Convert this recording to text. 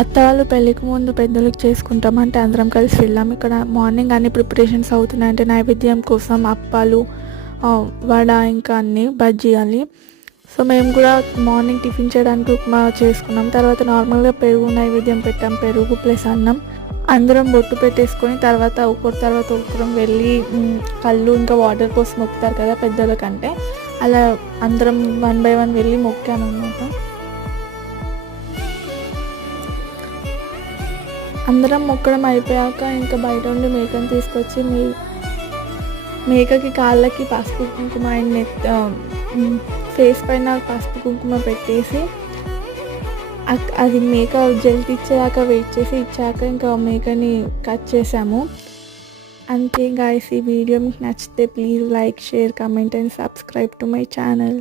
అత్త వాళ్ళు పెళ్ళికి ముందు పెద్దలకు చేసుకుంటాం అంటే అందరం కలిసి వెళ్ళాం. ఇక్కడ మార్నింగ్ అన్ని ప్రిపరేషన్స్ అవుతున్నాయి, అంటే నైవేద్యం కోసం అప్పాలు, వడ, ఇంకా అన్నీ బజ్జీయాలి. సో మేము కూడా మార్నింగ్ టిఫిన్ చేయడానికి ఉప్మా చేసుకున్నాం. తర్వాత నార్మల్గా పెరుగు నైవేద్యం పెట్టాం, పెరుగు ప్లస్ అన్నం. అందరం బొట్టు పెట్టేసుకొని తర్వాత ఒకరం వెళ్ళి కళ్ళు ఇంకా వాటర్ పోసి మొక్కుతారు కదా పెద్దలకంటే, అలా అందరం 1 by 1 వెళ్ళి మొక్కామన్నమాట. అందరం మొక్కడం అయిపోయాక ఇంకా బయట నుండి మేకను తీసుకొచ్చి మేకకి కాళ్ళకి పసుపు కుంకుమ అండ్ ఫేస్ పైన పసుపు కుంకుమ పెట్టేసి అది మేక జల్ది ఇచ్చేదాకా వెయిట్ చేసి ఇచ్చాక ఇంకా మేకని కట్ చేసాము. అంతే గాయ్స్, ఈ వీడియో మీకు నచ్చితే please like, share, comment and subscribe to my channel.